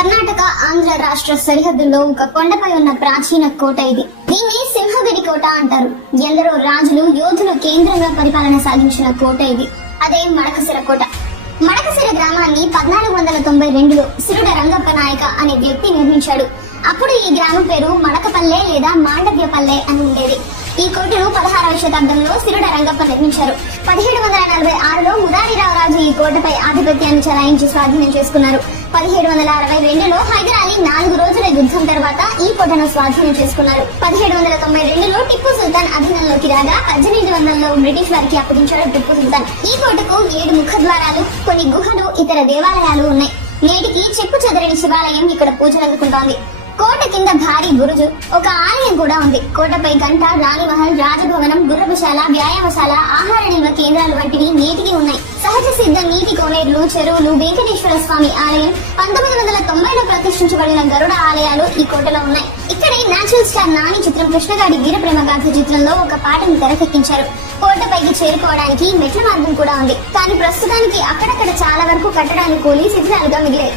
కర్ణాటక ఆంధ్ర రాష్ట్ర సరిహద్దుల్లో ఒక కొండపై ఉన్న ప్రాచీన కోట ఇది. దీన్ని సింహగిరి కోట అంటారు. ఎందరో రాజులు యోధులు కేంద్రంగా పరిపాలన సాగించిన కోట ఇది. అదే మడకశిర కోట. మడకశిర గ్రామాన్ని 1492లో సిరుడ రంగప్ప నాయక అనే వ్యక్తి నిర్మించాడు. అప్పుడు ఈ గ్రామం పేరు మడకపల్లె లేదా మాండవ్యపల్లె అని ఉండేది. ఈ కోటను 16వ శతాబ్దంలో సిరుడ రంగప్ప నిర్మించారు. 1746లో మురారిరావు రాజు ఈ కోటపై ఆధిపత్యాన్ని చలాయించి స్వాధీనం చేసుకున్నారు. 1762లో హైదర్ అలీ 4 రోజుల యుద్ధం తర్వాత ఈ కోటను స్వాధీనం చేసుకున్నారు. 1792లో టిప్పు సుల్తాన్ అధీనంలోకి రాగా 1800లో బ్రిటిష్ వారికి అప్పగించాడు టిప్పు సుల్తాన్. ఈ కోటకు 7 ముఖద్వారాలు, కొన్ని గుహలు, ఇతర దేవాలయాలు ఉన్నాయి. నేటికి చెక్కు చెదరని శివాలయం ఇక్కడ పూజలు అందుకుంటోంది. కోట కింద భారీ బురుజు, ఒక ఆలయం కూడా ఉంది. కోటపై గంట, రాణిమహల్, రాజభవనం, గుర్రపుశాల, వ్యాయామశాల, ఆహార నిల్వ కేంద్రాలు వంటివి నేటికి ఉన్నాయి. సహజ సిద్ధ నీటి కోనేరులు, చెరువులు, వెంకటేశ్వర స్వామి ఆలయం, 1990లో ప్రతిష్ఠించబడిన గరుడ ఆలయాలు ఈ కోటలో ఉన్నాయి. ఇక్కడే నేచురల్ స్టార్ నాని చిత్రం కృష్ణగాడి వీరప్రేమ గాథ చిత్రంలో ఒక పాటను తెరకెక్కించారు. కోటపైకి చేరుకోవడానికి మెట్ల మార్గం కూడా ఉంది. కానీ ప్రస్తుతానికి అక్కడక్కడ చాలా వరకు కట్టడాలు కూలి శిథిలాలుగా మిగిలాయి.